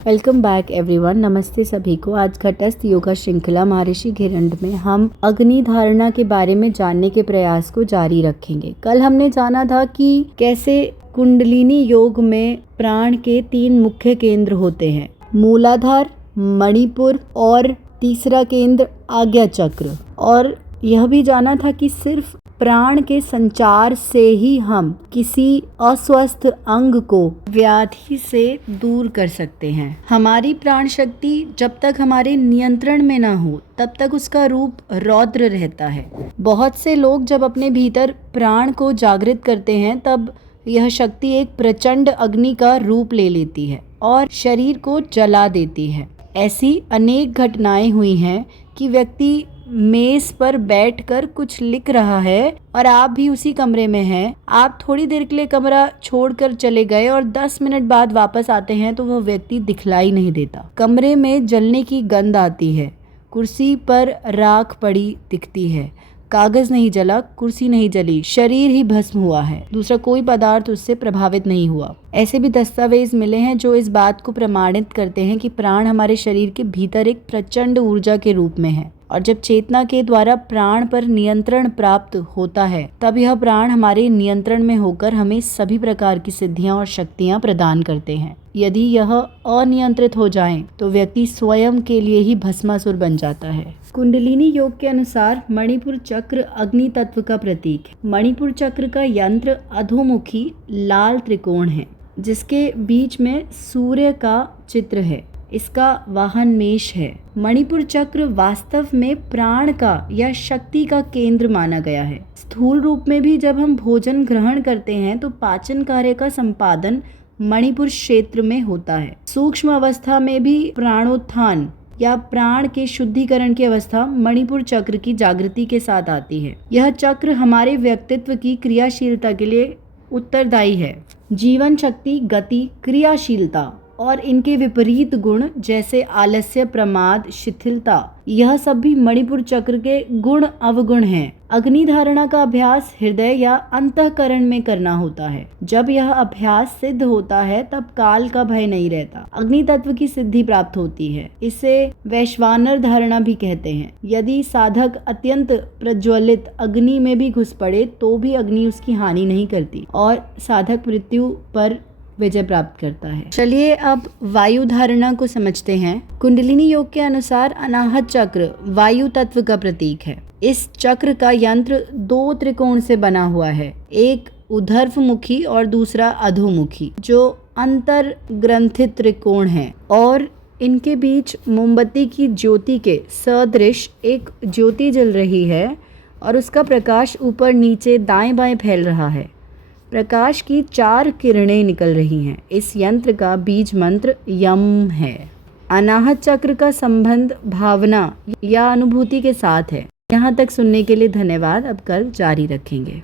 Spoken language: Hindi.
Welcome back everyone. नमस्ते सभी को। आज घटस्थ योगा श्रृंखला महर्षि घिरंड में हम अग्नि धारणा के बारे में जानने के प्रयास को जारी रखेंगे। कल हमने जाना था कि कैसे कुंडलिनी योग में प्राण के 3 मुख्य केंद्र होते हैं, मूलाधार, मणिपुर और तीसरा केंद्र आज्ञा चक्र। और यह भी जाना था कि सिर्फ प्राण के संचार से ही हम किसी अस्वस्थ अंग को व्याधि से दूर कर सकते हैं। हमारी प्राण शक्ति जब तक हमारे नियंत्रण में ना हो तब तक उसका रूप रौद्र रहता है। बहुत से लोग जब अपने भीतर प्राण को जागृत करते हैं तब यह शक्ति एक प्रचंड अग्नि का रूप ले लेती है और शरीर को जला देती है। ऐसी अनेक घटनाएं हुई हैं कि व्यक्ति मेज पर बैठकर कुछ लिख रहा है और आप भी उसी कमरे में हैं। आप थोड़ी देर के लिए कमरा छोड़कर चले गए और 10 मिनट बाद वापस आते हैं तो वह व्यक्ति दिखलाई नहीं देता। कमरे में जलने की गंध आती है, कुर्सी पर राख पड़ी दिखती है, कागज नहीं जला, कुर्सी नहीं जली, शरीर ही भस्म हुआ है, दूसरा कोई पदार्थ उससे प्रभावित नहीं हुआ। ऐसे भी दस्तावेज मिले हैं जो इस बात को प्रमाणित करते हैं कि प्राण हमारे शरीर के भीतर एक प्रचंड ऊर्जा के रूप में है और जब चेतना के द्वारा प्राण पर नियंत्रण प्राप्त होता है तब यह प्राण हमारे नियंत्रण में होकर हमें सभी प्रकार की सिद्धियां और शक्तियां प्रदान करते हैं। यदि यह अनियंत्रित हो जाएं तो व्यक्ति स्वयं के लिए ही भस्मासुर बन जाता है। कुंडलिनी योग के अनुसार मणिपुर चक्र अग्नि तत्व का प्रतीक है। मणिपुर चक्र का यंत्र अधोमुखी लाल त्रिकोण है जिसके बीच में सूर्य का चित्र है। इसका वाहन मेष है। मणिपुर चक्र वास्तव में प्राण का या शक्ति का केंद्र माना गया है। स्थूल रूप में भी जब हम भोजन ग्रहण करते हैं तो पाचन कार्य का संपादन मणिपुर क्षेत्र में होता है। सूक्ष्म अवस्था में भी प्राणोत्थान या प्राण के शुद्धिकरण की अवस्था मणिपुर चक्र की जागृति के साथ आती है। यह चक्र हमारे व्यक्तित्व की क्रियाशीलता के लिए उत्तरदायी है। जीवन शक्ति, गति, क्रियाशीलता और इनके विपरीत गुण जैसे आलस्य, प्रमाद, शिथिलता, यह सब भी मणिपुर चक्र के गुण अवगुण हैं। अग्नि धारणा का अभ्यास हृदय या अंतःकरण में करना होता है। जब यह अभ्यास सिद्ध होता है तब काल का भय नहीं रहता, अग्नि तत्व की सिद्धि प्राप्त होती है। इसे वैश्वानर धारणा भी कहते हैं। यदि साधक अत्यंत प्रज्वलित अग्नि में भी घुस पड़े तो भी अग्नि उसकी हानि नहीं करती और साधक मृत्यु पर विजय प्राप्त करता है। चलिए अब वायु धारणा को समझते हैं। कुंडलिनी योग के अनुसार अनाहत चक्र वायु तत्व का प्रतीक है। इस चक्र का यंत्र 2 त्रिकोण से बना हुआ है, एक ऊर्ध्वमुखी और दूसरा अधोमुखी, जो अंतर ग्रंथित त्रिकोण है और इनके बीच मोमबत्ती की ज्योति के सदृश एक ज्योति जल रही है और उसका प्रकाश ऊपर नीचे दाएं बाएं फैल रहा है। प्रकाश की 4 किरणें निकल रही हैं। इस यंत्र का बीज मंत्र यम है। अनाहत चक्र का संबंध भावना या अनुभूति के साथ है। यहाँ तक सुनने के लिए धन्यवाद। अब कल जारी रखेंगे।